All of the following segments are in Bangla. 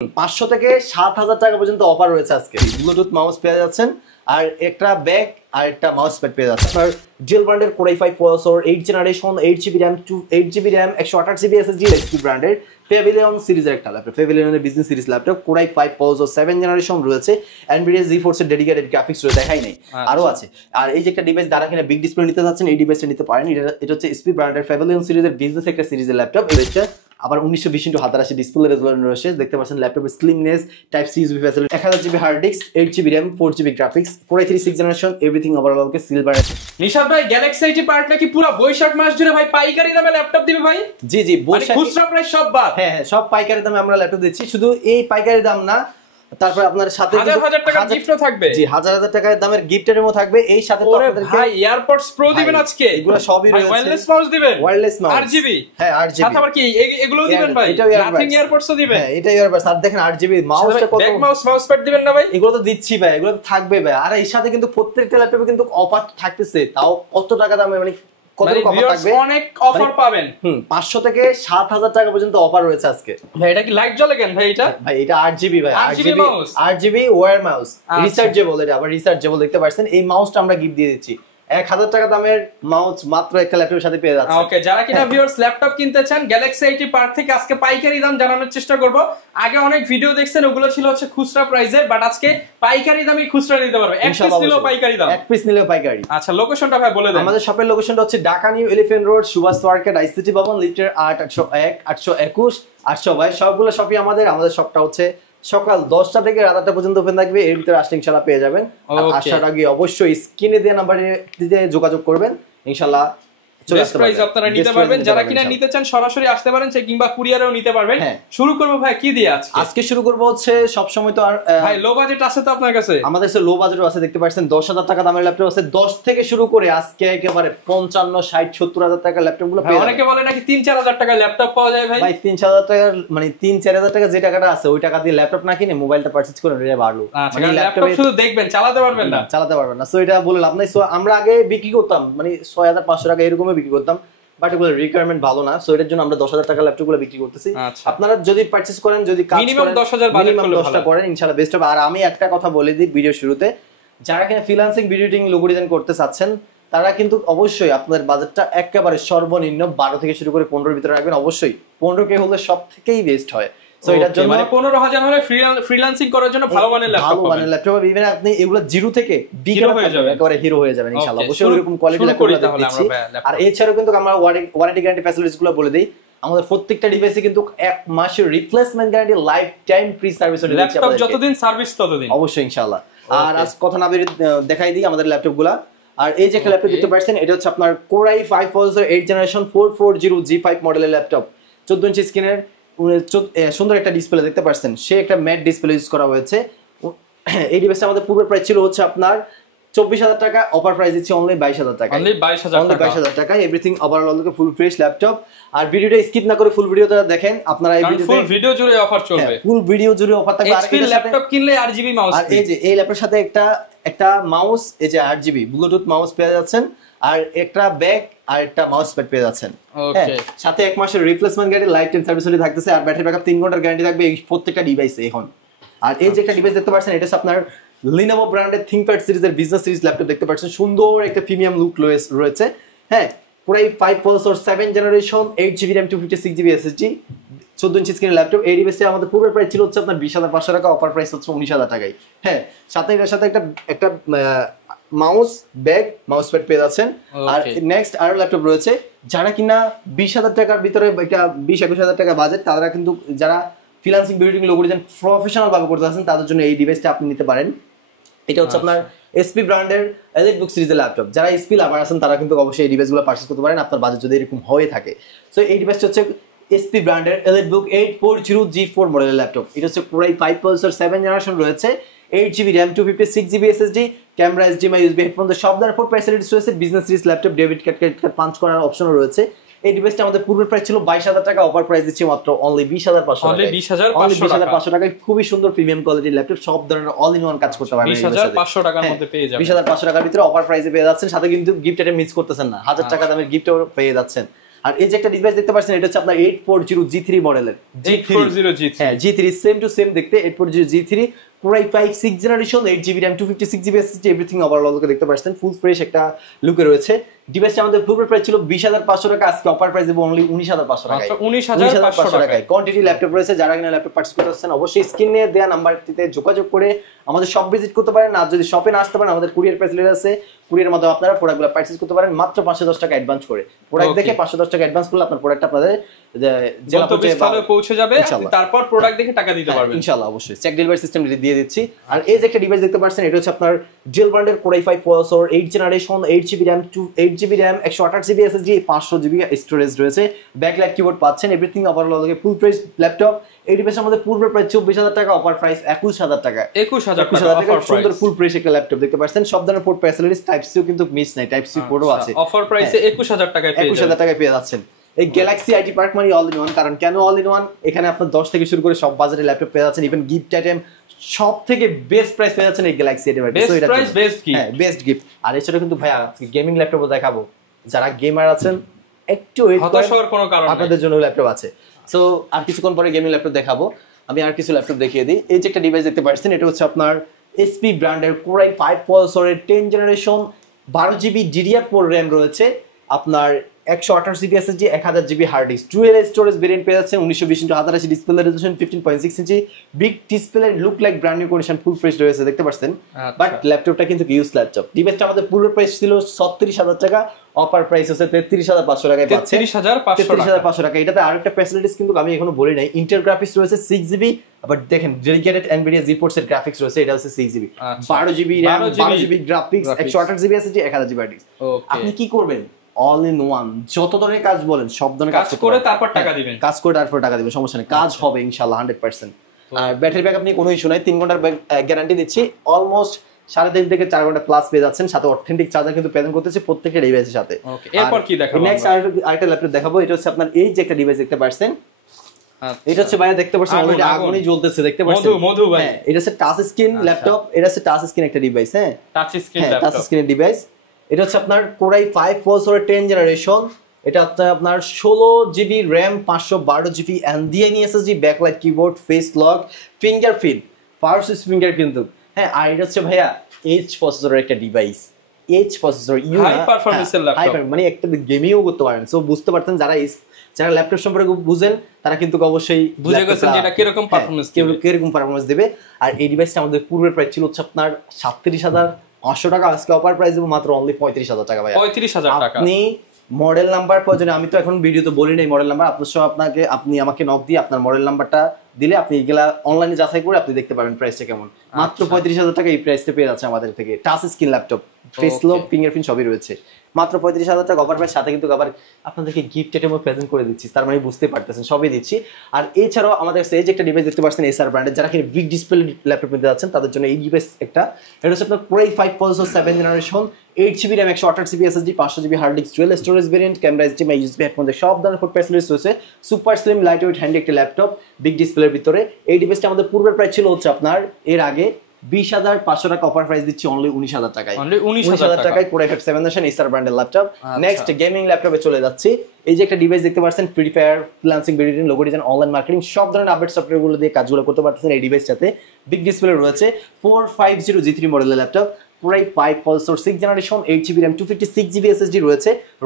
500 থেকে 7000 টাকা পর্যন্ত অফার রয়েছে আজকে। ব্লুটুথ মাউস পেয়ে যাচ্ছেন আর একটা ব্যাগ আর একটা মাউস প্যাড পেয়ে যাচ্ছে। আপনার ডেল ব্র্যান্ডের Core i5 processor, 8 generation, 8GB RAM, 8GB RAM, 128GB SSD, HP ব্র্যান্ডের Pavilion সিরিজের একটা laptop, Pavilion's business series laptop, Core i5 processor 7 generation রয়েছে, Nvidia GeForce এর ডেডিকেটেড গ্রাফিক্স রয়েছে, দেখাই নাই আরো আছে। আর এই যে একটা ডিভাইস যারা কিনা বিগ ডিসপ্লে নিতে যাচ্ছেন এই ডিভাইসটা নিতে পারেন। এটা হচ্ছে HP ব্র্যান্ডের Pavilion সিরিজের বিজনেস একটা সিরিজের ল্যাপটপ। এটা আবার 1920x1080 ডিসপ্লে রেজোলিউশন রয়েছে, দেখতে পাচ্ছেন ল্যাপটপের slimness, type C USB facility, 1000GB hard disk, 8GB RAM, 4GB graphics, Core i3 6th generation, everything overall কে সিলভার। নিশাদ ভাই, গ্যালাক্সি আইটি পার্ট নাকি পুরো বৈশাখ মাস জুড়ে ভাই পাইকারি দামে ল্যাপটপ দিবে ভাই? জি বৈশাখ খুচরা প্রাইস সব বাদ। হ্যাঁ সব পাইকারি দামে আমরা ল্যাপটপ দিচ্ছি। শুধু এই পাইকারি দাম না, তারপর আপনার সাথে হাজার টাকা গিফটও থাকবে। জি হাজার টাকার দামের গিফটেরও থাকবে। এই সাথে তো আপনাদেরকে ভাই এয়ারপডস প্রো দিবেন আজকে, এগুলো সবই রয়েছে। ওয়্যারলেস মাউস দিবেন, ওয়্যারলেস মাউস RGB, হ্যাঁ RGB সাথে আবার কি এগুলো দিবেন ভাই? নাথিং এয়ারপডসও দিবেন। হ্যাঁ এটা এয়ারপডস। আর দেখেন RGB মাউসটা কত, ব্যাক মাউস প্যাড দিবেন না ভাই? এগুলো তো দিচ্ছি ভাই, এগুলো তো থাকবে ভাই। আর এর সাথে কিন্তু প্রত্যেকটা ল্যাপটপে কিন্তু অফার থাকতেছে। তাও কত টাকা দামে, মানে কত অফার থাকবে? অনেক অফার পাবেন। 500 থেকে 7000 টাকা পর্যন্ত অফার রয়েছে আজকে। ভাই এটা কি লাইট জ্বলে কেন ভাই? এটা RGB ভাই, RGB ওয়্যার মাউস, রিচার্জেবল। এটা আবার রিচার্জেবল, দেখতে পাচ্ছেন। এই মাউসটা আমরা গিফট দিয়ে দিচ্ছি। 1000 টাকা দামের মাউস মাত্র একটা ল্যাপটপের সাথে পেয়ে যাচ্ছে। ওকে, যারা কিনা ভিউয়ার্স ল্যাপটপ কিনতে চান গ্যালাক্সি আইটি পার্ক থেকে আজকে পাইকারি দাম জানানোর চেষ্টা করব। আগে অনেক ভিডিও দেখছেন, ওগুলো ছিল হচ্ছে খুচরা প্রাইসে, বাট আজকে পাইকারি দামে খুচরা নিতে পারবে। এক পিস নিলেও পাইকারি দাম, এক পিস নিলেও পাইকারি। আচ্ছা, লোকেশনটা ভাই বলে দেন। আমাদের শপের লোকেশনটা হচ্ছে Dhaka new elephant road, Subhash market, ICT Bhaban, লিটার 8 801 821 822। সবগুলো শপই আমাদের শপটা হচ্ছে সকাল 10টা থেকে রাত 8টা পর্যন্ত ওপেন থাকবে। এর ভিতরে আসলে ইনশাআল্লাহ পেয়ে যাবেন। আসার আগে অবশ্যই স্ক্রিনে দেওয়া নাম্বারে যোগাযোগ করবেন, ইনশাআল্লাহ বেস্ট প্রাইস আপনারা নিতে পারবেন। যারা কিনা নিতে চান সরাসরি আসতে পারেন, কিংবা কুরিয়ারেও নিতে পারবেন। শুরু করব ভাই কি দিয়ে আজকে শুরু করব হচ্ছে সব সময় তো আর ভাই লো বাজেট আছে তো আপনার কাছে? আমাদের কাছে লো বাজেটও আছে, দেখতে পাচ্ছেন 10000 টাকা দামের ল্যাপটপ আছে। 10 থেকে শুরু করে আজকে একেবারে 55 60 70000 টাকার ল্যাপটপগুলো পেয়ে যাবেন। অনেকে বলে নাকি 3-4000 টাকার ল্যাপটপ পাওয়া যায় ভাই। ভাই 3-4000 টাকার মানে 3-4000 টাকা যে টাকাটা আছে ওই টাকা দিয়ে ল্যাপটপ না কিনে মোবাইলটা পারচেজ করে রেট বাড়লো। মানে ল্যাপটপ শুধু দেখবেন, চালাতে পারবেন না। সো এটা বলে লাভ নাই। সো আমরা আগে বিক্রি করতাম মানে 6500 টাকা এরকমই বিক্রি করতাম, বাট এগুলো রিকোয়ারমেন্ট ভালো না। সো এটার জন্য আমরা 10000 টাকা ল্যাপটপগুলো বিক্রি করতেছি। আপনারা যদি পারচেজ করেন, যদি কাজ করেন, মিনিমাম 10000 বাজেট করলে 10টা করেন, ইনশাআল্লাহ বেস্ট হবে। আর আমি একটা কথা বলে দিই ভিডিও শুরুতে, যারা কিনা freelancing video editing logo design করতে চাচ্ছেন তারা কিন্তু অবশ্যই আপনাদের বাজেটটা একেবারে সর্বনিম্ন 12 থেকে শুরু করে 15 এর ভিতরে রাখবেন। অবশ্যই 15K হলে সবথেকেই বেস্ট হয়। সো এটার জন্য মানে 15000 হলে ফ্রিল্যান্সিং করার জন্য ভালো মানের ল্যাপটপ পাবেন। ভালো মানের ল্যাপটপ ইভেন আপনি এগুলো জিরো থেকে হিরো হয়ে যাবেন, একেবারে হিরো হয়ে যাবেন ইনশাআল্লাহ। অবশ্যই এরকম কোয়ালিটি ল্যাপটপ দিচ্ছি। আর এছাড়াও কিন্তু আমরা ওয়ারেন্টি গ্যারান্টি ফ্যাসিলিটিস গুলো বলে দেই। আমাদের প্রত্যেকটা ডিভাইসে কিন্তু 1 মাসের replacement guarantee, lifetime free সার্ভিসও দিচ্ছি। ল্যাপটপ যতদিন সার্ভিস ততদিন অবশ্যই ইনশাআল্লাহ। আর আজ কথা না বেরিয়ে দেখাই দিই আমাদের ল্যাপটপগুলো। আর এই যে একটা ল্যাপটপ দেখতে পাচ্ছেন, এটা হচ্ছে আপনার Core i5 processor 8 generation 440G5 মডেলের ল্যাপটপ। 14 ইঞ্চি স্ক্রিনের সুন্দর একটা ডিসপ্লে দেখতে পাচ্ছেন, সে একটা ম্যাট ডিসপ্লে ইউজ করা হয়েছে। এই ডিভাইসটা আমাদের পূর্বের প্রাইস ছিল হচ্ছে আপনার 24000 টাকা, অফার প্রাইস দিচ্ছি অনলি 22000 টাকা। অনলি 22000 টাকা, everything overall full fresh laptop. আর ভিডিওটা স্কিপ না করে ফুল ভিডিওটা দেখেন। আপনারা এই ভিডিওতে ফুল ভিডিও জুড়ে অফার চলবে, ফুল ভিডিও জুড়ে অফার থাকবে। আর এই ল্যাপটপ কিনলে RGB মাউস, আর এই যে এই ল্যাপটপের সাথে একটা মাউস, এই যে RGB ব্লুটুথ মাউস পেয়ে যাচ্ছেন, আর একটা ব্যাগ আর একটা মাউস প্যাড পেয়ে যাচ্ছেন। ওকে, সাথে 1 মাসের রিপ্লেসমেন্ট গ্যারান্টি, লাইফ টাইম সার্ভিসও থাকতেছে। আর ব্যাটারি ব্যাকআপ 3 ঘন্টার গ্যারান্টি থাকবে এই প্রত্যেকটা ডিভাইসে এখন। আর এই যে একটা ডিভাইস দেখতে পাচ্ছেন, এটা হচ্ছে আপনার Lenovo ব্র্যান্ডের ThinkPad সিরিজের বিজনেস সিরিজ ল্যাপটপ দেখতে পাচ্ছেন। সুন্দর একটা প্রিমিয়াম লুক রয়েছে। হ্যাঁ, Core i5 processor 7 generation, 8GB RAM, 256GB SSD, 14 inch স্ক্রিনের ল্যাপটপ। এই ডিভাইসে আমাদের পূর্বের প্রাইস ছিল হচ্ছে আপনার 20500 টাকা, অফার প্রাইস হচ্ছে 19000 টাকায়। হ্যাঁ, সাথে এর সাথে একটা মাউস, ব্যাগ, মাউস প্যাড পেয়ে যাচ্ছেন। আর নেক্সট আরো ল্যাপটপ রয়েছে, যারা কিনা 20000 টাকার ভিতরে, এটা 20-21000 টাকা বাজেট, তারা কিন্তু যারা freelancing video logo design professional ভাবে করতে আছেন তাদের জন্য এই ডিভাইসটা আপনি নিতে পারেন। এটা হচ্ছে আপনার SP ব্র্যান্ডের EliteBook সিরিজের ল্যাপটপ। যারা SP লাভার আছেন তারা কিন্তু অবশ্যই এই ডিভাইসগুলো পারচেজ করতে পারেন আপনার বাজেট যদি এরকম হয়ে থাকে। সো এই ডিভাইসটা হচ্ছে SP ব্র্যান্ডের EliteBook 840G4 মডেলের ল্যাপটপ। এটা হচ্ছে Core i5 প্রসেসর 7 জেনারেশন রয়েছে, 8GB RAM, 256GB SSD, camera, HDMI, USB headphone, সব ধরনের ফ্যাসিলিটিস রয়েছে। Business series laptop, debit card, credit card punch করার অপশনও রয়েছে। এই ডিভাইসটা আমাদের পূর্বের প্রাইস ছিল 22000 টাকা, অফার প্রাইস দিচ্ছি মাত্র অনলি 20500 টাকা। অনলি 20500 টাকায় খুবই সুন্দর প্রিমিয়াম কোয়ালিটির ল্যাপটপ, সব ধরনের অল ইন ওয়ান কাজ করতে পারবেন। 20500 টাকার মধ্যে পেয়ে যাবেন। 20500 টাকার ভিতরে অফার প্রাইসে পেয়ে যাচ্ছেন, সাথে কিন্তু গিফট আইটেম মিস করতেছেন না। 1000 টাকা দামের গিফটও পেয়ে যাচ্ছেন। আর এই যে একটা ডিভাইস দেখতে পাচ্ছেন এটা হচ্ছে আপনার 840G3 মডেলের। 840G3 হ্যাঁ G3 সেম টু সেম দেখতে 840G3 Core i5 6th generation 8GB RAM 256GB SSD everything overall দেখতে পাচ্ছেন ফুল ফ্রেশ একটা লুকে রয়েছে। ডিভাইসটা আমাদের পূর্বের প্রাইস ছিল 20500 টাকা, আজকে অফার প্রাইস দেব অনলি 19500 টাকায়। 19500 টাকায় কোয়ান্টিটি ল্যাপটপ রয়েছে। যারা কিনা ল্যাপটপ পারচেজ করতে চাচ্ছেন অবশ্যই স্ক্রিনে দেওয়া নাম্বারটিতে যোগাযোগ করে আমাদের শপ ভিজিট করতে পারেন। আর যদি শপে না আসতে পারেন আমাদের কুরিয়ার ফ্যাসিলিটি আছে, কুরিয়ার মাধ্যমে আপনারা প্রোডাক্টগুলো পারচেজ করতে পারেন মাত্র 510 টাকা অ্যাডভান্স করে। প্রোডাক্ট দেখে 510 টাকা অ্যাডভান্স করলে আপনার প্রোডাক্ট আপনাদের জেলা পর্যায়ে পৌঁছে যাবে, তারপর প্রোডাক্ট দেখে টাকা দিতে পারবেন ইনশাআল্লাহ। অবশ্যই চেক ডেলিভারি সিস্টেম দিয়ে দিচ্ছি। আর এই যে একটা ডিভাইস দেখতে পাচ্ছেন এটা হচ্ছে আপনার ডেল ব্র্যান্ডের Core i5 processor 8 generation 8GB RAM 8GB RAM 128GB SSD 500GB storage রয়েছে, ব্যাকলাইট কিবোর্ড পাচ্ছেন everything overall full fresh laptop. এই ডিভাইসের মধ্যে পূর্বের প্রাইস 24000 টাকা, অফার প্রাইস 21000 টাকা। 21000 টাকা সুন্দর ফুল ফ্রেশ একটা ল্যাপটপ দেখতে পাচ্ছেন। সব ধরনের পোর্ট ফ্যাসিলিটিস টাইপ সি কিন্তু মিস নাই, টাইপ সি পোর্টও আছে। অফার প্রাইসে 21000 টাকায় পেয়ে যাবেন। 21000 টাকায় পেয়ে যাচ্ছেন এই গ্যালাক্সি আইটি পার্ক মানে অল ইন ওয়ান। কারণ কেন অল ইন ওয়ান, এখানে আপনার 10 থেকে শুরু করে সব বাজারে ল্যাপটপ পেয়ে যাচ্ছেন, ইভেন গিফট আইটেম সব থেকে বেস্ট প্রাইস পেয়ে যাচ্ছেন এই Galaxy IT park. Best price best gift. হ্যাঁ বেস্ট গিফট। আর এছাড়া কিন্তু ভাই আজকে গেমিং ল্যাপটপও দেখাবো, যারা গেমার আছেন একটু হতাশ হওয়ার কোনো কারণ নেই, আপনাদের জন্য ল্যাপটপ আছে। সো আর কিছুক্ষণ পরে গেমিং ল্যাপটপ দেখাবো। আমি আর কিছু ল্যাপটপ দেখিয়ে দিই। এই যে একটা ডিভাইস দেখতে পাচ্ছেন এটা হচ্ছে আপনার এসপি ব্র্যান্ডের Core i5 প্রসেসরের 10 জেনারেশন 12GB DDR4 RAM রয়েছে, আপনার 128GB SSD 1000GB hard disk, dual storage variant পেয়ে যাচ্ছেন। 1920x1080 display resolution 15.6 inch, big display, look like brand new condition, full fresh রয়েছে দেখতে পাচ্ছেন। বাট ল্যাপটপটা কিন্তু ইউজ ল্যাপটপ। ডিভাইসটা আমাদের পুরো প্রাইস ছিল 36000 টাকা, অফার প্রাইস হচ্ছে 33500 টাকায় পাচ্ছেন। 33500 টাকা। এটাতে আরেকটা ফ্যাসিলিটিস কিন্তু আমি এখনো বলি নাই, ইন্টেল গ্রাফিক্স রয়েছে 6GB, আবার দেখেন ডেডিকেটেড NVIDIA GeForce এর গ্রাফিক্স রয়েছে, এটা হচ্ছে 6GB 12GB RAM 12GB গ্রাফিক্স 128GB SSD 1000GB hard disk. আপনি কি করবেন? অল ইন ওয়ান, যত ধরনের কাজ বলেন সব ধরনের কাজ করে তারপর টাকা দিবেন, কাজ করে তারপর টাকা দিবেন, সমস্যা নেই, কাজ হবে ইনশাআল্লাহ 100%। আর ব্যাটারি ব্যাকআপ নিয়ে কোনো ইস্যু নাই, 3 ঘন্টার গ্যারান্টি দিচ্ছি। অলমোস্ট 3.5 থেকে 4 ঘন্টা প্লাস পেয়ে যাচ্ছেন, সাথে অথেন্টিক চার্জার কিন্তু প্রেজেন্ট করতেছে প্রত্যেকটা ডিভাইসের সাথে। ওকে, এরপর কি দেখাবো? নেক্সট আরেকটা ল্যাপটপ দেখাবো। এটা হচ্ছে আপনার এই যে একটা ডিভাইস দেখতে পাচ্ছেন, এটা হচ্ছে ভাইয়া দেখতে পাচ্ছেন অলরেডি আগুনই জ্বলতেছে দেখতে পাচ্ছেন। মধু ভাই, এটা হচ্ছে টাচ স্ক্রিন ল্যাপটপ, এটা হচ্ছে টাচ স্ক্রিন একটা ডিভাইস। হ্যাঁ touch screen laptop, touch screen device. এটা হচ্ছে আপনার Core i5 প্রসেসরের 10 জেনারেশন, এটা আপনার 16GB RAM 512GB NVMe SSD, backlight keyboard, face lock, fingerprint, পাওয়ার সুইচ ফিঙ্গার কিন্তু। হ্যাঁ আর এটা হচ্ছে ভাইয়া এইচ প্রসেসরের একটা ডিভাইস, এইচ প্রসেসর, হাই পারফরম্যান্সের ল্যাপটপ, মানে একটা গেমিংও করতে পারেন। সো বুঝতে পারতেন যারা ল্যাপটপ সম্পর্কে বুঝেন তারা কিন্তু অবশ্যই বুঝে গেছেন যে এটা কিরকম পারফরম্যান্স দেবে। আর এই ডিভাইসটা আমাদের পূর্বের প্রাইস ছিল হচ্ছে আপনার 37500 টাকা, আজকে অফার প্রাইস দেবো মাত্র অনলি 35000 টাকা। ভাই 35000 টাকা। আপনি মডেল নাম্বার প্রয়োজনে, আমি তো এখন ভিডিওতে বলি নাই মডেল নাম্বার, আপনি আমাকে নক দিয়ে আপনার মডেল নাম্বারটা দিলে আপনি এগুলা অনলাইনে যাচাই করে আপনি দেখতে পারেন প্রাইসটা কেমন। মাত্র 35000 টাকা এই প্রাইসটা পেয়ে যাচ্ছে আমাদের থেকে। Touch screen laptop, face lock, fingerprint সবই রয়েছে, মাত্র 35000 টাকা অফার প্রাইস, সাথে কিন্তু আবার আপনাদেরকে গিফট আইটেমও প্রেজেন্ট করে দিচ্ছি, তার মানে বুঝতে পারতেছেন সবই দিচ্ছি। আর এছাড়াও আমাদের কাছে এই যে একটা ডিভাইস দেখতে পাচ্ছেন এসআর ব্র্যান্ডের, যারা কিনা বিগ ডিসপ্লে ল্যাপটপ নিতে যাচ্ছেন তাদের জন্য এই ডিভাইস একটা। এটা হচ্ছে আপনার Core i5 processor 7 generation 8GB RAM 128GB SSD 500GB hard disk, dual storage variant, camera, HDMI, USB headphone, সব ধরনের ফুড ফ্যাসিলিটিস রয়েছে। Super slim light weight handy একটা ল্যাপটপ, বিগ ডিসপ্লের ভিতরে। এই ডিভাইসটা আমাদের পূর্বের প্রাইস ছিল হচ্ছে আপনার এর আগে 20500 টাকা, অফার প্রাইস দিচ্ছি অনলি 19000 টাকায়। 19000 টাকায় Core i5 7 জেনারেশন এসআর ব্র্যান্ডের ল্যাপটপ। নেক্সট গেমিং ল্যাপটপে চলে যাচ্ছি। এই যে একটা ডিভাইস দেখতে পাচ্ছেন, free fire, freelancing, video editing, logo design, online marketing সব ধরনের আপডেট সফটওয়্যারগুলো দিয়ে কাজগুলো করতে পারতেছেন এই ডিভাইসটাতে। বিগ ডিসপ্লে রয়েছে, 450G3 মডেলের laptop, Core i5 processor 6 generation 8GB RAM 256GB SSD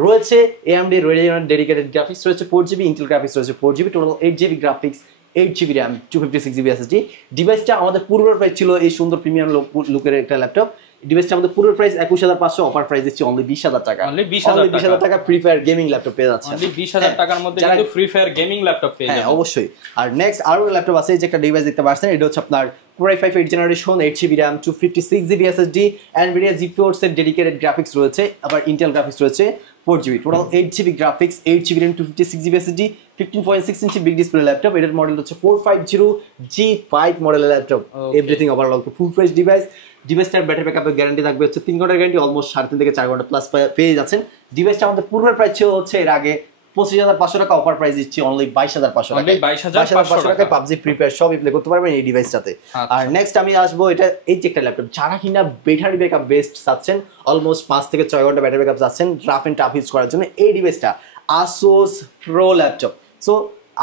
রয়েছে AMD Radeon ডেডিকেটেড গ্রাফিক্স রয়েছে 4GB, ইন্টেল গ্রাফিক্স রয়েছে 4GB, টোটাল 8GB গ্রাফিক্স, 8GB RAM 256GB SSD। ডিভাইসটা আমাদের পূর্বের প্রাইস ছিল এই সুন্দর প্রিমিয়াম লুকের একটা ল্যাপটপ। ডিভাইসটা আমাদের পূর্বের প্রাইস 21500, অফার প্রাইস দিচ্ছি অনলি 20000 টাকা। অনলি 20000 টাকা ফ্রি ফায়ার গেমিং ল্যাপটপ পেয়ে যাচ্ছে। অনলি 20000 টাকার মধ্যে কিন্তু ফ্রি ফায়ার গেমিং ল্যাপটপ পেয়ে যাবেন। হ্যাঁ অবশ্যই। আর নেক্সট আরো ল্যাপটপ আছে, যে একটা ডিভাইস দেখতে পাচ্ছেন, এটা হচ্ছে আপনার Core i5 8 generation 8GB RAM 256GB SSD, NVIDIA GeForce এর ডেডিকেটেড গ্রাফিক্স রয়েছে, আবার ইন্টেল গ্রাফিক্স রয়েছে 4GB, টোটাল 8GB গ্রাফিক্স, 8GB RAM 256GB SSD, 15.6 inch big display laptop. এটার মডেল হচ্ছে 450G5 মডেলের laptop. Everything overall full fresh device. ডিভাইসটার ব্যাটারি ব্যাকআপের গ্যারান্টি থাকবে হচ্ছে 3 ঘন্টার গ্যারান্টি, অলমোস্ট 3.5 থেকে 4 ঘন্টা প্লাস পেয়ে যাচ্ছেন। ডিভাইসটা আমাদের পূর্বের প্রাইস ছিল হচ্ছে এর আগে 25500 টাকা, অফার প্রাইস দিচ্ছি অনলি 22500 টাকা। 22500 টাকায় পাবজি, ফ্রি ফায়ার সবই প্লে করতে পারবেন এই ডিভাইসটাতে। আর নেক্সট আমি আসবো এটা এই যে একটা ল্যাপটপ, যারা কিনা ব্যাটারি ব্যাকআপ বেস্ট চাচ্ছেন, অলমোস্ট 5 থেকে 6 ঘন্টা ব্যাটারি ব্যাকআপ চাচ্ছেন রাফ এন্ড টাফ ইউজ করার জন্য, এই ডিভাইসটা Asus Pro laptop. So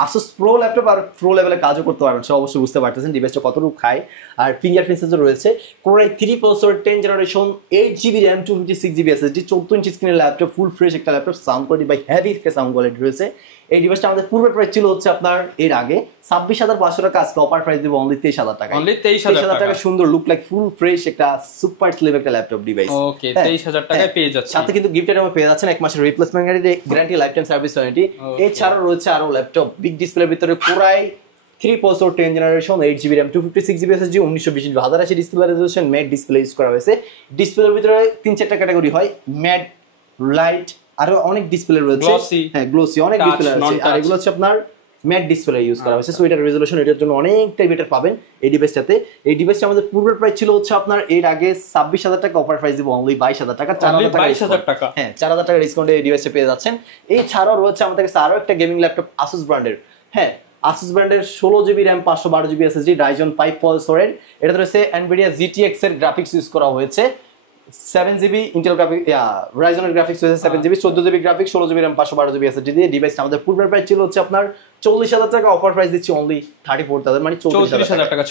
Asus Pro laptop আর প্রো লেভেলে কাজও করতে পারবেন, সো অবশ্যই বুঝতে পারতেছেন ডিভাইসটা কতটুকু খায়। আর ফিঙ্গারপ্রিন্ট সেন্সর রয়েছে, Core i3 processor, 10 generation, 8GB RAM, 256GB SSD, 14 inch স্ক্রিনের ল্যাপটপ, ফুল ফ্রেশ একটা ল্যাপটপ, সাউন্ড কোয়ালিটি বাই হেভি একটা সাউন্ড কোয়ালিটি রয়েছে। এই ডিভাইসটা আমাদের পূর্বের প্রাইস ছিল হচ্ছে আপনার এর আগে 26,500 টাকা, আজকে অফার প্রাইস দেব অনলি 23,000 টাকা। অনলি 23,000 টাকা, সুন্দর লুক লাইক ফুল ফ্রেশ একটা সুপার স্লিম একটা ল্যাপটপ ডিভাইস। ওকে, 23,000 টাকায় পেয়ে যাচ্ছে। সাথে কিন্তু গিফট আইটেম পেয়ে যাচ্ছেন, 1 মাসের replacement guarantee, life time service warranty. এছাড়াও রয়েছে আরো ল্যাপটপ বিগ ডিসপ্লের ভিতরে Core i3 processor, 10 generation, 8GB RAM, 256GB SSD, 1920 1080 display resolution, mat display use করা হয়েছে। ডিসপ্লের ভিতরে 3-4টা ক্যাটাগরি হয়, ম্যাট, লাইট, আরো অনেক ডিসপ্লে রয়েছে, হ্যাঁ গ্লোসি অনেক ডিসপ্লে আছে। আর এগুলো হচ্ছে আপনার ম্যাট ডিসপ্লে ইউজ করা হয়েছে, সো এটার রেজোলিউশন এটার জন্য অনেকটাই বেটার পাবেন এই ডিভাইসটাতে। এই ডিভাইসটা আমাদের পূর্বের প্রাইস ছিল হচ্ছে আপনার এর আগে 26,000 টাকা, অফার প্রাইস দিব অনলি 22,000 টাকা। 22,000 টাকা, হ্যাঁ 4,000 টাকা ডিসকাউন্টে এই ডিভাইসটা পেয়ে যাচ্ছেন। এছাড়াও রয়েছে আমাদের কাছে আরো একটা গেমিং ল্যাপটপ Asus ব্র্যান্ডের, হ্যাঁ Asus ব্র্যান্ডের 16GB RAM, 512GB SSD, Ryzen 5 প্রসেসরের। এটাতে রয়েছে Nvidia GTX এর গ্রাফিক্স ইউজ করা হয়েছে, 7GB ইন্টেল গ্রাফিক্স, রাইজনের গ্রাফিক্স হয়েছে 7GB, 14GB graphics, 16GB RAM, 512GB SSD দিয়ে ডিভাইসটা আমাদের পূর্বের প্রাইস ছিল হচ্ছে আপনার 40,000 টাকা, অফার প্রাইস দিচ্ছি অনলি 34,000, মানে 34,000 টাকা,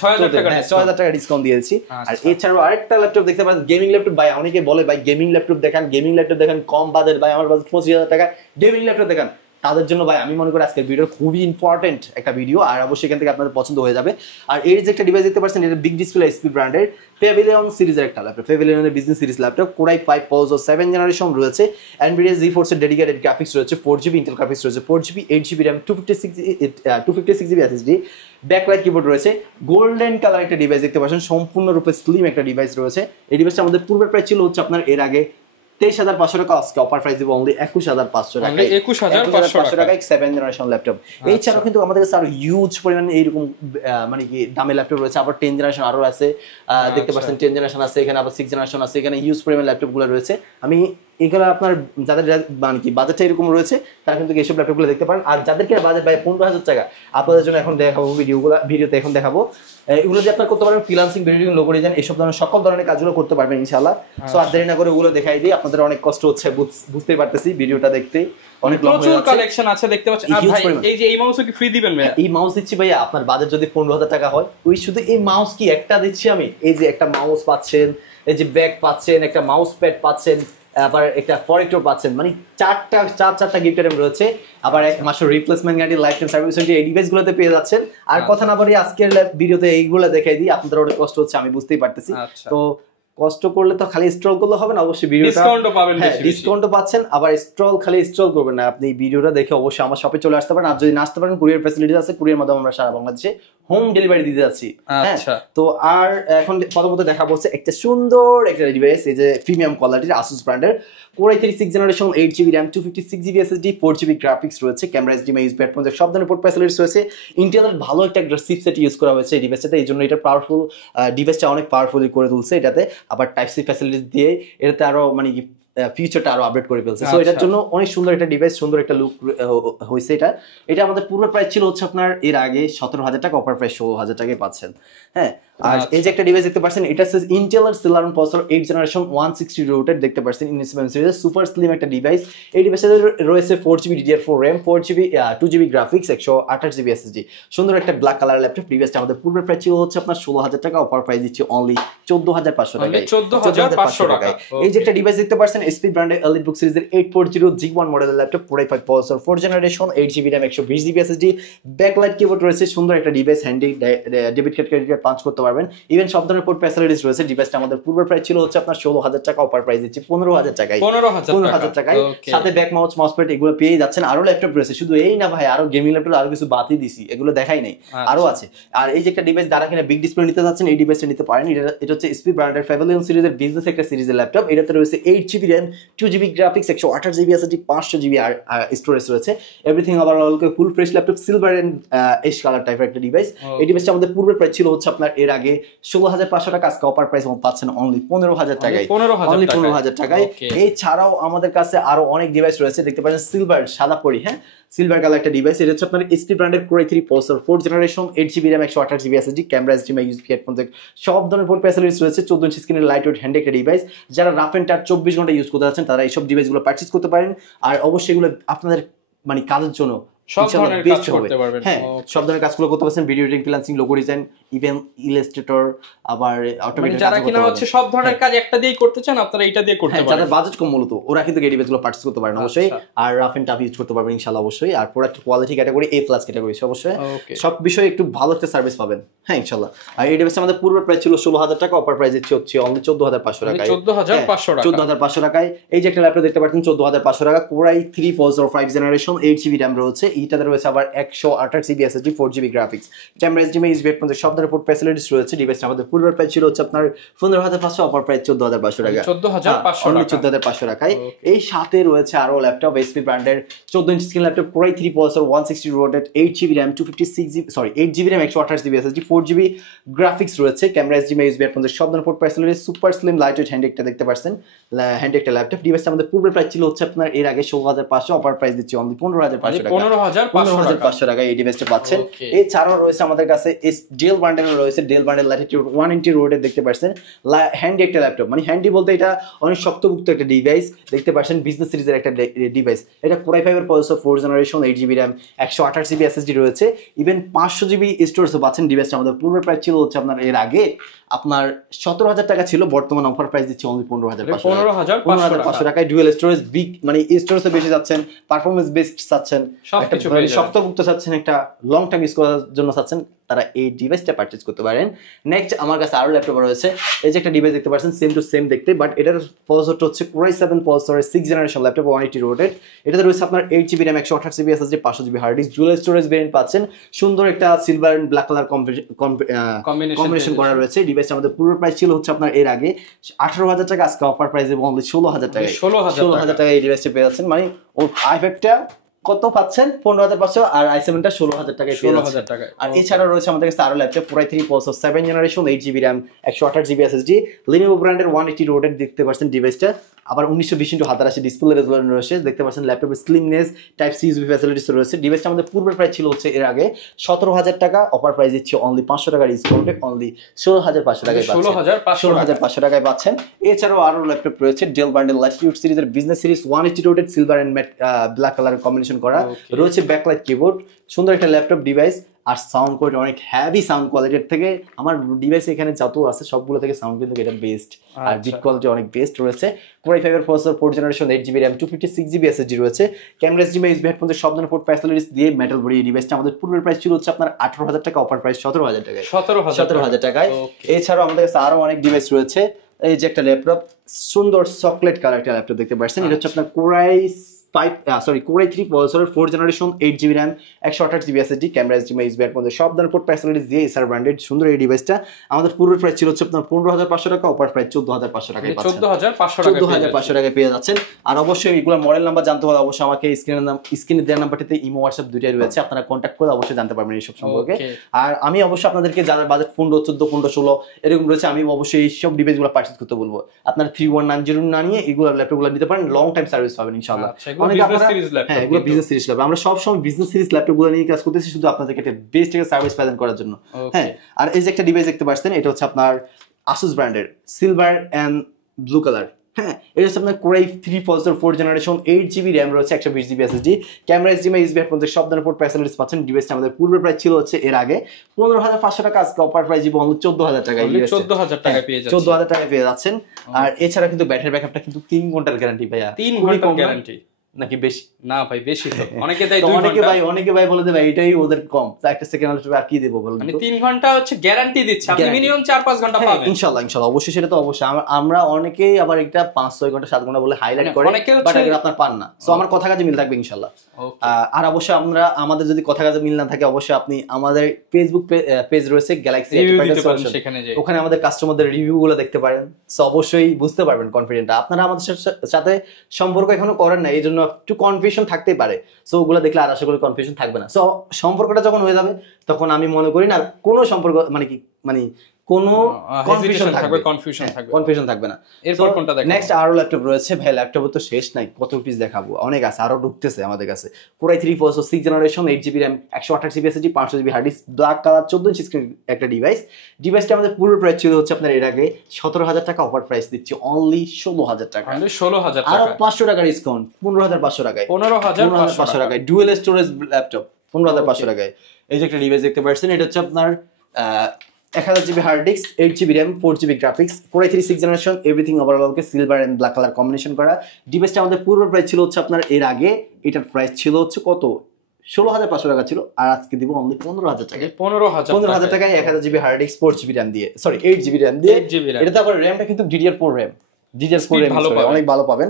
6,000 টাকা ডিসকাউন্ট দিয়েছি। আর এছাড়াও আরেকটা ল্যাপটপ দেখতে পাচ্ছেন, গেমিং ল্যাপটপ। ভাই অনেকে বলে ভাই গেমিং ল্যাপটপ দেখান, গেমিং ল্যাপটপ দেখান, কম বাজেট, ভাই আমার বাজেট 25,000 টাকা, গেমিং ল্যাপটপ দেখান। তাদের জন্য ভাই আমি মনে করি আজকের ভিডিও খুবই ইম্পর্টেন্ট একটা ভিডিও, আর অবশ্যই এখান থেকে আপনাদের পছন্দ হয়ে যাবে। আর এই যে একটা ডিভাইস দেখতে পাচ্ছেন, এটা বিগ ডিসপ্লে এসপি ব্র্যান্ডের Pavilion সিরিজের একটা laptop, Pavilion's business series laptop, Core i5 processor, 7 generation রয়েছে, Nvidia GeForce এর ডেডিকেটেড গ্রাফিক্স রয়েছে, 4GB ইন্টেল গ্রাফিক্স রয়েছে, 4GB 8GB RAM, 256GB SSD, backlight keyboard রয়েছে, গোল্ডেন কালার একটা ডিভাইস দেখতে পাচ্ছেন, সম্পূর্ণরূপে স্লিম একটা ডিভাইস রয়েছে। এই ডিভাইসটা আমাদের পূর্বের প্রাইস ছিল হচ্ছে আপনার এর আগে 23,500 টাকা, আজকে অফার প্রাইস দিব অনলি 21,500 টাকা, 21,500 টাকায় 7 জেনারেশন ল্যাপটপ। এছাড়াও কিন্তু আমাদের কাছে আরো হিউজ পরিমাণে এইরকম মানে কি দামি ল্যাপটপ রয়েছে, আবার 10 জেনারেশন আরো আছে, দেখতে পাচ্ছেন 10 জেনারেশন আছে এখানে, আবার 6 জেনারেশন আছে এখানে, হিউজ পরিমাণ ল্যাপটপ গুলো রয়েছে। আমি এগুলো আপনার যাদের মানে কি বাজেটটা এরকম রয়েছে তারা কিন্তু এইসব ল্যাপটপগুলো দেখতে পারেন। আর যাদেরকে বাজেট ভাই 15,000 টাকা, আপনাদের জন্য এখন দেখাবো ভিডিওতে এখন দেখাবো, এগুলো যে আপনারা করতে পারবেন, ফ্রিল্যান্সিং, ভিডিও, লোগো ডিজাইন, এইসব ধরনের সকল ধরনের কাজগুলো করতে পারবেন ইনশাআল্লাহ। সো আর দেরি না করে ওগুলো দেখাই দিই, আপনাদের অনেক কষ্ট হচ্ছে বুঝতেই পারতেছি ভিডিওটা দেখতে, অনেক লং হয়ে যাচ্ছে, কালেকশন আছে দেখতে পাচ্ছেন। আর ভাই এই যে এই মাউসও কি ফ্রি দিবেন ভাই? এই মাউস দিচ্ছি ভাইয়া, আপনার বাজেট যদি 15,000 টাকা হয়, ওই শুধু এই মাউস কি একটা দিচ্ছি আমি, এই যে একটা মাউস পাচ্ছেন, এই যে ব্যাগ পাচ্ছেন, একটা মাউস প্যাড পাচ্ছেন, আবার একটা ফরেক্টর পাচ্ছেন, মানে চারটা গিফট আইটেম রয়েছে, আবার 1 মাসের replacement guarantee, life time service warranty, এই ডিভাইসগুলোতে পেয়ে যাচ্ছেন। আর কথা না বলি আজকের ভিডিওতে এইগুলো দেখাই দিই, আপনাদের অনেক কষ্ট হচ্ছে আমি বুঝতেই পারতেছি। তো কষ্ট করলে তো খালি স্ক্রল করলে হবে না, অবশ্যই ভিডিওটা ডিসকাউন্টও পাবেন, ডিসকাউন্টও পাচ্ছেন, আবার খালি স্ক্রল করবেন না, আপনি ভিডিওটা দেখে অবশ্যই আমার শপে চলে আসতে পারেন। আর যদি না আসতে পারেন, কুরিয়ার ফ্যাসিলিটি আছে, কুরিয়ার মাধ্যমে আমরা সারা বাংলাদেশে হোম ডেলিভারি দিতে যাচ্ছি। আচ্ছা, তো আর এখন প্রথমত দেখা বলছে একটা সুন্দর একটা ডিভাইস, এই যে প্রিমিয়াম কোয়ালিটির Asus ব্র্যান্ডের Core i3 6 generation, 8GB RAM, 256GB SSD, 4GB graphics রয়েছে, ক্যামেরা, HDMI, USB হেডফোন, সব ধরনের পোর্ট ফ্যাসিলিটিস রয়েছে। ইন্টেলের ভালো একটা চিপসেট ইউজ করা হয়েছে এই ডিভাইসটাতে, এই জন্য এটা পাওয়ারফুল, ডিভাইসটা অনেক পাওয়ারফুলি করে তুলছে এটাতে। আবার টাইপ সি ফ্যাসিলিটিস দিয়ে এটাতে আরো মানে ফিউচারটা আরো আপডেট করে ফেলছে। সো এটার জন্য অনেক সুন্দর একটা ডিভাইস, সুন্দর একটা লুক হয়েছে এটা আমাদের পূর্ব প্রাইস ছিল হচ্ছে আপনার এর আগে 17,000 টাকা, অফার প্রাইস 16,000 টাকায় পাচ্ছেন। হ্যাঁ, আর এই যে একটা ডিভাইস দেখতে পাচ্ছেন, এটা হচ্ছে ইন্টেলের Celeron প্রসেসর, 8 জেনারেশন, 160 রুটেড, দেখতে পাচ্ছেন ইনস্ট্রুমেন্ট সিরিজের সুপার স্লিম একটা ডিভাইস। এই ডিভাইসে রয়েছে 4GB DDR4 RAM, 4GB 2GB graphics, 128GB SSD, সুন্দর একটা ব্ল্যাক কালার ল্যাপটপ। ডিভাইসটা আমাদের পূর্বের প্রাইস ছিল হচ্ছে আপনার 16,000 টাকা, অফার প্রাইস দিচ্ছি অনলি 14,500 টাকায়, 14,500 টাকায়। এই যে একটা ডিভাইস দেখতে পাচ্ছেন, এসপি ব্র্যান্ডের EliteBook সিরিজের 840 G1 মডেলের laptop, Core i5 processor, 4 generation, 8GB RAM, 120GB SSD, backlight keyboard রয়েছে, সুন্দর একটা device, handy debit card, credit card punch করতে পারবেন, ইভেন সব ধরনের পোর্ট ফ্যাসিলিটিস রয়েছে। ডিভাইসটা আমাদের পূর্বের প্রাইস ছিল হচ্ছে আপনার 16,000 টাকা, অফার প্রাইস দিচ্ছি 15,000 টাকায়, 15,000 টাকায়। সাথে ব্যাক মাউস প্যাড এগুলো পেয়ে যাচ্ছেন। আরো ল্যাপটপ রয়েছে, শুধু এই না ভাই, আরো গেমিং ল্যাপটপ আরো কিছু বাতি দিছি, এগুলো দেখাই নাই, আরো আছে। আর এই যে একটা ডিভাইস যারা কিনা বিগ ডিসপ্লে নিতে যাচ্ছেন, এই ডিভাইসটা নিতে পারেন। এটা হচ্ছে এসপি ব্র্যান্ডের Pavilion সিরিজের বিজনেস একটা সিরিজের ল্যাপটপ। এটাতে রয়েছে 8GB RAM, 2GB graphics, 128GB SSD, 500GB storage রয়েছে, everything overall full fresh laptop, silver and ash colour টাইপের একটা ডিভাইস। এই ডিভাইসটা আমাদের পূর্বের প্রাইস ছিল হচ্ছে আপনার এর আগে 16,500 টাকা, আজকে অফার প্রাইস পাচ্ছেন অনলি 15,000 টাকায়, অনলি 15,000 টাকায়। এই ছাড়াও আমাদের কাছে আরো অনেক ডিভাইস রয়েছে, দেখতে পাচ্ছেন সিলভার সাদা পরি, হ্যাঁ সিলভার কালার একটা ডিভাইস। এটা হচ্ছে আপনার এসপি ব্র্যান্ডের Core i3 processor, 4 generation, 8GB RAM, 128GB SSD, camera, HDMI, USB headphone, সব ধরনের পোর্ট ফ্যাসিলিটিস রয়েছে, 14 ইঞ্চি স্ক্রিনের লাইট ওয়েট হ্যান্ডি একটা ডিভাইস। যারা রাফ এন্ড টাফ 24 ঘন্টা ইউজ করতে যাচ্ছেন তারা এইসব ডিভাইসগুলো পারচেজ করতে পারেন। আর অবশ্যই এগুলো আপনাদের মানে কাজের জন্য সব ধরনের কাজ করতে পারবেন। হ্যাঁ, সব ধরনের কাজগুলো করতে পারছেন, video editing, freelancing, logo design, even Illustrator, আবার অটোমেটেড যারা কিনা হচ্ছে সব ধরনের কাজ একটা দিয়েই করতে চান আপনারা এটা দিয়ে করতে পারেন। যাদের বাজেট কম মূলত ওরা কিন্তু এই ডিভাইসগুলো পারচেজ করতে পারেন অবশ্যই। আর রাফ এন্ড টাফ ইউজ করতে পারবেন ইনশাআল্লাহ অবশ্যই। আর product quality category A+ category অবশ্যই, সব বিষয়ে একটু ভালো একটা সার্ভিস পাবেন। হ্যাঁ ইনশাআল্লাহ। আর এই ডিভাইস আমাদের পূর্বের প্রাইস ছিল 16,000 টাকা, অফার প্রাইস হচ্ছে অনলি 14,500 টাকায়। 14,500 টাকায় এই যে একটা ল্যাপটপ দেখতে পাচ্ছেন 14,500 টাকা, Core i3 processor 5 generation, 8GB RAM রয়েছে, এইটাতে রয়েছে আবার 128GB SSD, 4GB graphics, camera HDMI, USB headphone, সব ধরনের পোর্ট ফ্যাসিলিটিস রয়েছে। ডিভাইসটা আমাদের পূর্বের প্রাইস ছিল হচ্ছে আপনার 15,500, অফার প্রাইস 14,500 টাকা। 14,500 টাকায়। এই সাথে রয়েছে আরো ল্যাপটপ HP ব্র্যান্ডের 14 inch screen laptop, Core i3 processor, 160 rotate, 8GB RAM, 8GB RAM, 128GB SSD, 4GB graphics রয়েছে, ক্যামেরা HDMI, USB হেডফোন, সব ধরনের port facilities, super slim light weight handy একটা দেখতে পাচ্ছেন, হ্যান্ডি একটা ল্যাপটপ। ডিভাইসটা আমাদের পূর্বের প্রাইস ছিল হচ্ছে আপনার এর আগে 16,500, অফার প্রাইস দিচ্ছি অনলি 15,500 টাকা। 15,500 টাকায় এই ডিভাইসটা পাচ্ছেন। এছাড়াও রয়েছে আমাদের কাছে ডেল ব্র্যান্ডের রয়েছে, ডেল ব্র্যান্ডের ল্যাটিটিউড 180 রোডে দেখতে পাচ্ছেন, হ্যান্ডি একটা ল্যাপটপ, মানে হ্যান্ডি বলতে এটা অনেক শক্তপোক্ত একটা ডিভাইস দেখতে পাচ্ছেন, বিজনেস সিরিজের একটা ডিভাইস। এটা Core i5 এর processor, 4 generation, 8GB RAM, 128GB SSD রয়েছে, ইভেন 500GB স্টোরেজও পাচ্ছেন। ডিভাইসটা আমাদের পূর্বের প্রাইস ছিল হচ্ছে আপনার এর আগে আপনার 17,000 টাকা ছিল, বর্তমান অফার প্রাইস দিচ্ছি অনলি 15,500 টাকায়। ডুয়াল স্টোরেজ, বিগ মানে স্টোরেজে বেশি যাচ্ছেন, পারফরম্যান্স বেসড চাচ্ছেন, একটা শক্তপোক্ত চাচ্ছেন, একটা লং টাইম ইউজ করার জন্য চাচ্ছেন, তারা এই ডিভাইসটা পারচেজ করতে পারেন। নেক্সট আমার কাছে আরো ল্যাপটপ রয়েছে, এই যে একটা ডিভাইস দেখতে পাচ্ছেন, সেম টু সেম দেখতে, বাট এটার প্রসেসরটা হচ্ছে Core i7 প্রসেসরের 6 জেনারেশন ল্যাপটপ, 180 রোটেট। এটাতে রয়েছে আপনার 8GB RAM, 128GB SSD, 500GB hard disk, dual storage variant পাচ্ছেন, সুন্দর একটা silver and black colour combination করা রয়েছে। ডিভাইসটা আমাদের পুরো প্রাইস ছিল হচ্ছে আপনার এর আগে 18,000 টাকা, আজকে অফার প্রাইস দেব অনলি 16,000 টাকায়। 16,000 টাকায় এই ডিভাইসটা পেয়ে যাচ্ছেন, মানে ওর i5টা কত পাচ্ছেন 15,500, আর i7টা 16,000 টাকায় পেয়ে যাচ্ছেন। আর এছাড়াও রয়েছে আমাদের কাছে আরো laptop, Core i3 processor, 7 generation, 8GB RAM, 128GB SSD, Lenovo ব্র্যান্ডের 180 রোটেট দেখতে পাচ্ছেন ডিভাইসটা, আবার 1920x1080 ডিসপ্লে রেজোলিউশন রয়েছে দেখতে পাচ্ছেন, ল্যাপটপের slimness, type C USB facilities রয়েছে। ডিভাইসটা আমাদের পূর্বের প্রাইস ছিল হচ্ছে এর আগে 17,000 টাকা, অফার প্রাইস দিচ্ছে অনলি 500 টাকা ডিসকাউন্টে অনলি 16,500 টাকায় পাচ্ছেন। 16,500 টাকায় পাচ্ছেন। এছাড়াও আরো ল্যাপটপ রয়েছে, ডেল ব্র্যান্ডের ল্যাটিটিউড সিরিজের business series, 180 rotate, silver and matte black colour combination করা রয়েছে, ব্যাকলাইট কিবোর্ড, সুন্দর একটা ল্যাপটপ ডিভাইস। আর সাউন্ড কোয়ালিটি অনেক হ্যাভি সাউন্ড কোয়ালিটির থেকে আমার ডিভাইস এখানে যত আছে সবগুলো থেকে সাউন্ড কিন্তু এটা বেস্ট, আর বিট কোয়ালিটি অনেক বেস্ট রয়েছে। Core i5 এর processor, 4 generation, 8GB RAM, 256GB SSD রয়েছে, ক্যামেরা HDMI, USB হেডফোন, সব ধরনের পোর্ট ফ্যাসিলিটিস দিয়ে মেটাল বডি। ডিভাইসটা আমাদের পূর্বের প্রাইস ছিল হচ্ছে আপনার 18,000 টাকা, অফার প্রাইস 17,000 টাকায়। 17,000 টাকায়। এছাড়াও আমাদের কাছে আরো অনেক ডিভাইস রয়েছে, এই যে একটা ল্যাপটপ, সুন্দর চকলেট কালার একটা ল্যাপটপ দেখতে পাচ্ছেন, এটা হচ্ছে আপনার Core i3 প্রসেসরের, 4 generation, 8GB RAM, 128GB SSD, camera HDMI, USB headphone, সব ধরনের পোর্ট ফ্যাসিলিটিস দিয়ে এসার ব্র্যান্ডেড সুন্দর এই ডিভাইসটা আমাদের পূর্বের প্রাইস ছিল হচ্ছে আপনার 15,500 টাকা, অফার প্রাইস 14,500 টাকায় পাচ্ছেন। 14,500 টাকায় পেয়ে যাচ্ছেন। আর অবশ্যই এগুলো মডেল নাম্বার জানতে হলে অবশ্যই আমাকে স্ক্রিনে দেওয়া নাম্বারটিতে ইমো হোয়াটসঅ্যাপ দুইটাই রয়েছে, আপনারা কন্ট্যাক্ট করে অবশ্যই জানতে পারবেন এইসব সম্পর্কে। আর আমি অবশ্যই আপনাদেরকে যাদের বাজেট 15, 14, 15, 16 এরকম রয়েছে, আমি অবশ্যই এইসব ডিভাইসগুলো পারচেজ করতে বলবো। আপনারা 3190 না নিয়ে এগুলো ল্যাপটপগুলো নিতে পারেন, লং টাইম সার্ভিস পাবেন ইনশাআল্লাহ। হ্যাঁ, এগুলো বিজনেস সিরিজ ল্যাপটপ, আমরা সবসময় বিজনেস সিরিজ ল্যাপটপগুলো নিয়ে কাজ করতেছি শুধু আপনাদেরকে একটা বেস্ট একটা সার্ভিস প্রদান করার জন্য। হ্যাঁ, আর এই যে একটা ডিভাইস দেখতে পাচ্ছেন, এটা হচ্ছে আপনার Asus ব্র্যান্ডের, সিলভার এন্ড ব্লু কালার। হ্যাঁ, এটা হচ্ছে আপনার Core i3 processor, 4 generation, 8GB RAM রয়েছে, 120GB SSD, camera HDMI, USB headphone, সব ধরনের পোর্ট ফ্যাসিলিটিস পাচ্ছেন। ডিভাইসটা আমাদের পূর্বের প্রাইস ছিল হচ্ছে এর আগে 15,500 টাকা, আজকে অফার প্রাইস দিব অনলি 14,000 টাকায়। 14,000 টাকায় পেয়ে যাচ্ছেন। 14,000 টাকায় পেয়ে যাচ্ছেন। আর এছাড়া কিন্তু ব্যাটারি ব্যাকআপটা কিন্তু 3 ঘন্টার গ্যারান্টি ভাইয়া। 3 ঘন্টার গ্যারান্টি নাকি বেশি? না ভাই বেশি তো, অনেকে দেয় 2 ঘন্টা। অনেকে ভাই বলে দেবে এটাই ওদের কম, একটা সেকেন্ড আর কি দেব বলুন। মানে 3 ঘন্টা হচ্ছে গ্যারান্টি দিচ্ছে, আপনি মিনিমাম 4-5 ঘন্টা পাবেন ইনশাআল্লাহ। অবশ্যই, সেটা তো অবশ্যই। আমরা অনেকেই আবার এটা 5-6 ঘন্টা 7 ঘন্টা বলে হাইলাইট করে, বাট এটা আপনারা পান না। সো আমার কথা কাজে মিল থাকবে ইনশাআল্লাহ। আর অবশ্যই আমাদের যদি কথা কাজে মিল না থাকে, অবশ্যই আপনি আমাদের ফেসবুক পেজ রয়েছে গ্যালাক্সি, ওখানে আমাদের কাস্টমারদের রিভিউ গুলো দেখতে পারেন। সো অবশ্যই বুঝতে পারবেন কনফিডেন্ট। আপনারা আমাদের সাথে সম্পর্ক এখনো করেন না, এই জন্য একটু কনফিউশন থাকতেই পারে। সো ওগুলো দেখলে আর আশা করি কনফিউশন থাকবে না। সো সম্পর্কটা যখন হয়ে যাবে তখন আমি মনে করি না কোনো সম্পর্ক মানে কোনো কনফিউশন থাকবে কনফিউশন থাকবে না। এরপর কোনটা দেখো? নেক্সট আরো ল্যাপটপ রয়েছে ভাই, ল্যাপটপের তো শেষ নাই, কত পিস দেখাবো, অনেক আছে, আরো ঢুকতেছে আমাদের কাছে। Core i3 processor 6 generation 8GB RAM 128GB SSD 500GB hard disk, black colour 14 inch screen একটা ডিভাইসটা আমাদের পুরো প্রাইস ছিল হচ্ছে আপনার এর আগে 17,000 টাকা, অফার প্রাইস দিচ্ছি অনলি 16,000 টাকা। 16,000 টাকা, আর 500 টাকা ডিসকাউন্ট 15,500 টাকায়, 15,500 টাকায় ডুয়াল স্টোরেজ ল্যাপটপ 15,500 টাকায়। এই যে একটা ডিভাইস দেখতে পাচ্ছেন, এটা হচ্ছে আপনার 1000GB hard disk, 8GB RAM, 4GB graphics, Core i3 6 generation, everything ওভারঅলকে silver and black colour combination করা। ডিভাইসটা আমাদের পূর্ব প্রাইস ছিল হচ্ছে আপনার এর আগে, এটার প্রাইস ছিল হচ্ছে কত 16,500 টাকা ছিল, আর আজকে দিব অনলি 15,000 টাকায়। 15,000 টাকায় 1000GB hard disk, 4GB RAM দিয়ে, সরি 8GB RAM দিয়ে। এটা আবার RAMটা কিন্তু DDR4 RAM, DDR4 RAM অনেক ভালো পাবেন,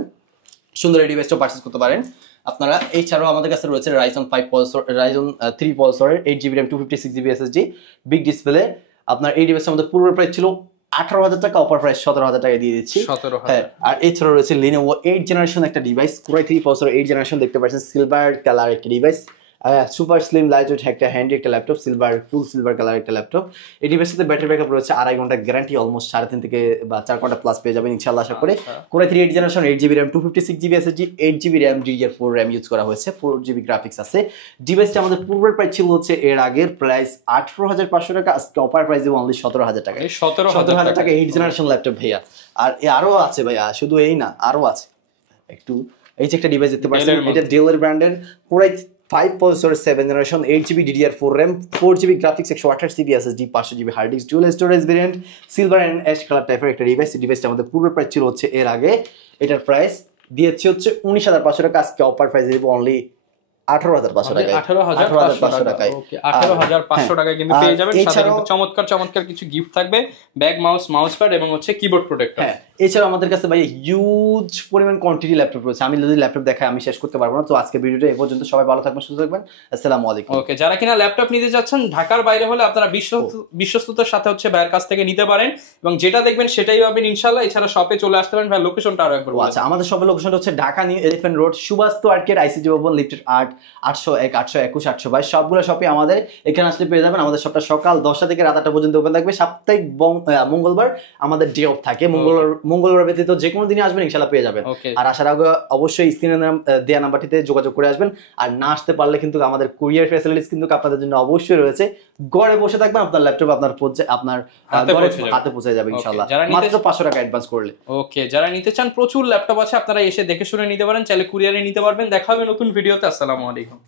সুন্দর এই ডিভাইসটা পারচেজ করতে পারেন আপনারা। এছাড়াও আমাদের কাছে রয়েছে Ryzen 3 প্রসেসরের 8GB RAM 256GB SSD big display. আপনার এই ডিভাইসের আমাদের পূর্ব প্রাইস ছিল 18,000 টাকা, অফার প্রাইস 17,000 টাকায় দিয়ে দিচ্ছি। হ্যাঁ, আর এছাড়াও রয়েছে Lenovo 8 জেনারেশন একটা device, Core i3 processor 8 generation দেখতে পাচ্ছেন, সিলভার কালার একটা device, super slim light wait একটা হ্যান্ডি একটা ল্যাপটপ, ফুল সিলভার কালার একটা ল্যাপটপ। এই ডিভাইসের সাথে ব্যাটারি ব্যাকআপ রয়েছে 2.5 ঘন্টা গ্যারান্টি, অলমোস্ট 3.5 থেকে বা 4 ঘন্টা প্লাস পেয়ে যাবেন ইনশাআল্লাহ আশা করে। Core i3 8 generation 8GB RAM 256GB SSD, 8GB RAM DDR4 RAM use করা হয়েছে, 4GB গ্রাফিক্স আছে। ডিভাইসটা আমাদের পূর্বের প্রাইস ছিল হচ্ছে এর আগের প্রাইস 18,500 টাকা, আজকে অফার প্রাইস দেবো অনলি 17,000 টাকা। 17,000 টাকা 8 জেনারেশন ল্যাপটপ ভাইয়া। আর আরো আছে ভাইয়া, শুধু এই না, আরো আছে একটু। এই যে একটা ডিভাইস দেখতে পাচ্ছেন, এটা ডেলের ব্র্যান্ডের Core i5 processor 7 generation 8GB DDR4 RAM 4GB graphics 128GB SSD 500GB hard disk, dual storage variant, silver and ash colour টাইপের একটা ডিভাইস। এই ডিভাইসটা আমাদের পূর্ব প্রাইস ছিল হচ্ছে এর আগে, এটার প্রাইস দিয়েছে হচ্ছে 19,500 টাকা, আজকে অফার প্রাইস দেব অনলি 18,500 টাকায়। 18,500 টাকায়, ওকে 18,500 টাকায় কিন্তু পেয়ে যাবেন। সাথে কিন্তু চমৎকার কিছু গিফট থাকবে, ব্যাগ, মাউস প্যাড এবং হচ্ছে কিবোর্ড প্রোটেক্টর। হ্যাঁ, এছাড়াও আমাদের কাছে ভাই হিউজ পরিমাণ কোয়ান্টিটি ল্যাপটপ রয়েছে, আমি যদি ল্যাপটপ দেখাই আমি শেষ করতে পারবো না। তো আজকে ভিডিওটা এই পর্যন্ত, সবাই ভালো থাকবেন, সুস্থ থাকবেন, আসসালামু আলাইকুম। ওকে, যারা কিনা ল্যাপটপ নিতে যাচ্ছেন ঢাকার বাইরে হলে আপনারা বিশ্বস্ততার সাথে হচ্ছে ভাইয়ের কাছ থেকে নিতে পারেন, এবং যেটা দেখবেন সেটাই পাবেন ইনশাআল্লাহ। এছাড়া শপে চলে আসতে পারেন। ভাই লোকেশনটা আরো একবার বলুন। আচ্ছা, আমাদের শপের লোকেশনটা হচ্ছে Dhaka new elephant road, Suvastu arcade, ICT ভবন, লিফটেড 8, 801, 821, 822 সবগুলো শপে আমাদের এখানে আসলে পেয়ে যাবেন। আমাদের শপটা সকাল 10টা থেকে রাত 8টা পর্যন্ত ওপেন থাকবে। সাপ্তাহিক মঙ্গলবার আমাদের ডে অফ থাকে, মঙ্গলবার ব্যতীত যে কোনো দিনে আসবেন ইনশাআল্লাহ পেয়ে যাবেন। আর আসার আগে অবশ্যই স্ক্রিনে দেওয়া নাম্বারটিতে যোগাযোগ করে আসবেন। আর না আসতে পারলে কিন্তু আমাদের কুরিয়ার ফ্যাসিলিটিস কিন্তু আপনাদের জন্য অবশ্যই রয়েছে। ঘরে বসে থাকবেন, আপনার ল্যাপটপ আপনার হাতে পৌঁছে যাবে ইনশাআল্লাহ, মাত্র 500 টাকা অ্যাডভান্স করলে। ওকে, যারা নিতে চান প্রচুর ল্যাপটপ আছে, আপনারা এসে দেখে শুনে নিতে পারেন, চাইলে কুরিয়ারে নিতে পারবেন। দেখা হবে নতুন ভিডিওতে। আসসালামু আলাইকুম।